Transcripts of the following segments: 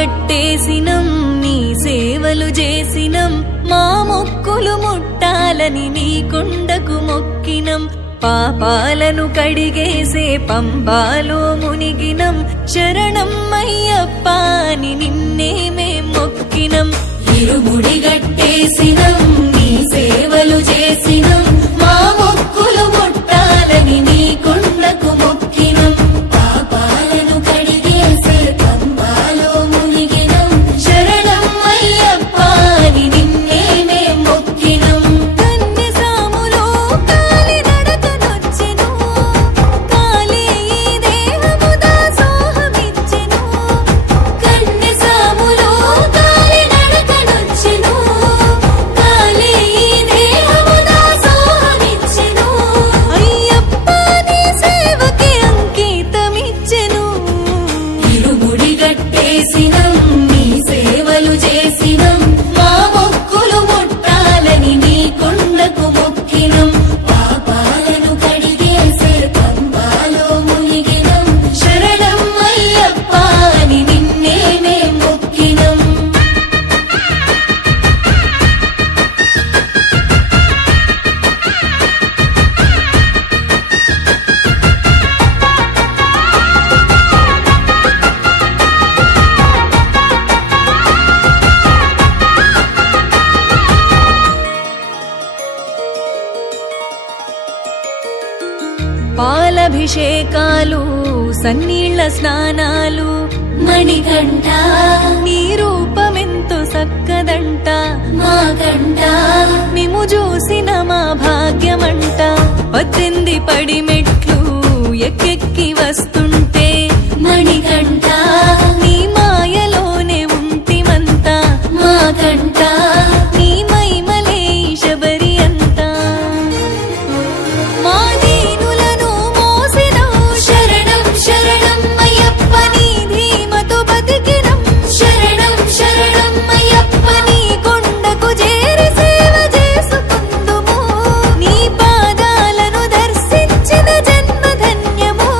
గట్టేసినం నీ సేవలు చేసినం మా మొక్కులు ముట్టాలని నీ కొండకు మొక్కినం పాపాలను కడిగేసే పంబాలో మునిగినం శరణం అయ్యప్ప అని నిన్నే మేం మొక్కినం ఇరుముడి గట్టేసినం నీ సేవలు చేసినం మా మొక్కులు ముట్టాలని నీ కొండకు మొక్కినం పాపాలను కడిగేసే పంబాలో మునిగినం శరణం అయ్యప్ప అని నిన్నే మేం మొక్కినం కన్యసాములో కాలి నడకనొచ్చెను కాలే ఈ దేహము దాసోహమిచ్చెను కన్యసాములో కాలి నడకనొచ్చెను కాలే ఈ దేహము దాసోహమిచ్చెను అయ్యప్ప నీ సేవకి అంకితమిచ్చెను ఇరుముడి గట్టేసినం నీ సేవలు చేసినం మా మొక్కులు ముట్టాలని నీ కొండకు మొక్కినం పాపాలను కడిగేసే పంబాలో మునిగినం శరణం అయ్యప్ప అని నిన్నే మేం మొక్కినం పాలభిషేకాలు సన్నీళ్ల స్నానాలు మణికంఠ నీ రూపమెంతో సక్కదంట మా కంట మేము చూసిన మా భాగ్యమంట 18 పడి మెట్లు ఎక్కెక్కి వస్తుంటే మణికంఠ నీ మాయలోనే ఉంటిమంత మా కంట నీ మహిమలే శబరి అంతా మా దీనులను మోసినవు శరణం శరణం అయ్యప్ప నీ ధీమతో బతికినం శరణం శరణం అయ్యప్ప నీ కొండకు చేరి సేవ చేసుకుందుము నీ పాదాలను దర్శించిన జన్మ ధన్యము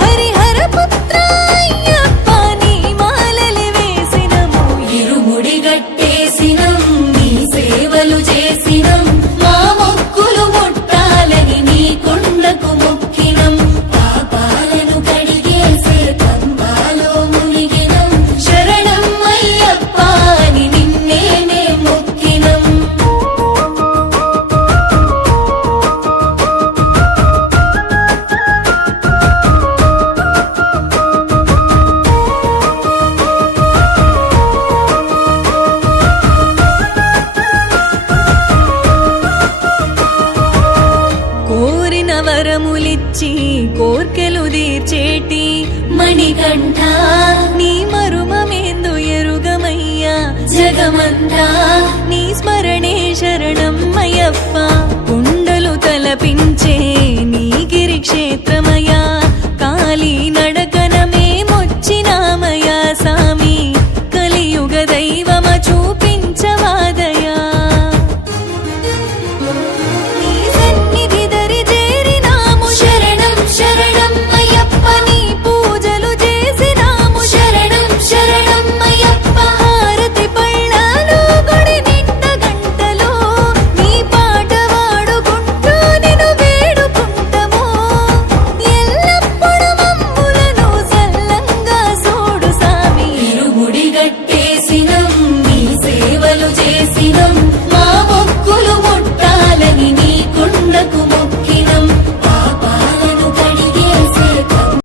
హరిహర పుత్ర అయ్యప్ప నీ మాలలి వేసినము ఇరుముడి గట్టేసినం నీ సేవలు చేసినం మా మొక్కులు ముట్టాలని నీ కొండకు మొక్కినం పాపాలను కడిగేసే పంబాలో మునిగినం శరణం అయ్యప్ప అని నిన్నే మేం మొక్కినం కోరిన వరములిచ్చి కోర్కెలు తీర్చేటి మణికంఠ నీ మరుమమేందు ఎరుగమయ్యా జగమంతా